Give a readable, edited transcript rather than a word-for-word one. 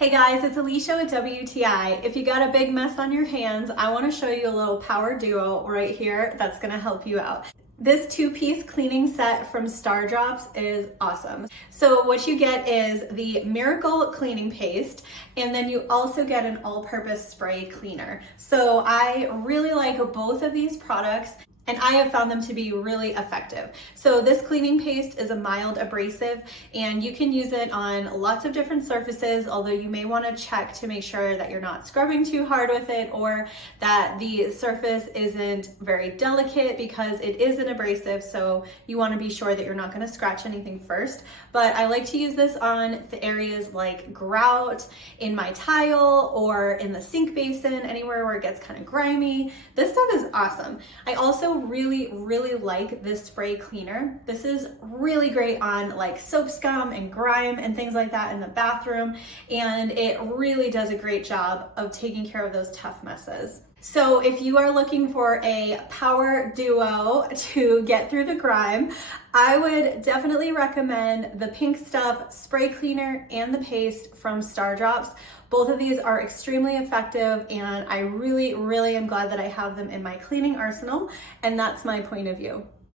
Hey guys, it's Alicia with WTI. If you got a big mess on your hands, I want to show you a little power duo right here that's going to help you out. This two-piece cleaning set from Stardrops is awesome. So what you get is the Miracle Cleaning Paste, and then you also get an all-purpose spray cleaner. So I really like both of these products, and I have found them to be really effective. So this cleaning paste is a mild abrasive, and you can use it on lots of different surfaces, although you may want to check to make sure that you're not scrubbing too hard with it or that the surface isn't very delicate, because it is an abrasive, so you want to be sure that you're not going to scratch anything first. But I like to use this on the areas like grout, in my tile, or in the sink basin, anywhere where it gets kind of grimy. This stuff is awesome. I also really like this spray cleaner. This is really great on like soap scum and grime and things like that in the bathroom, and it really does a great job of taking care of those tough messes. So if you are looking for a power duo to get through the grime, I would definitely recommend the Pink Stuff spray cleaner and the paste from Stardrops. Both of these are extremely effective, and I really am glad that I have them in my cleaning arsenal, and that's my point of view.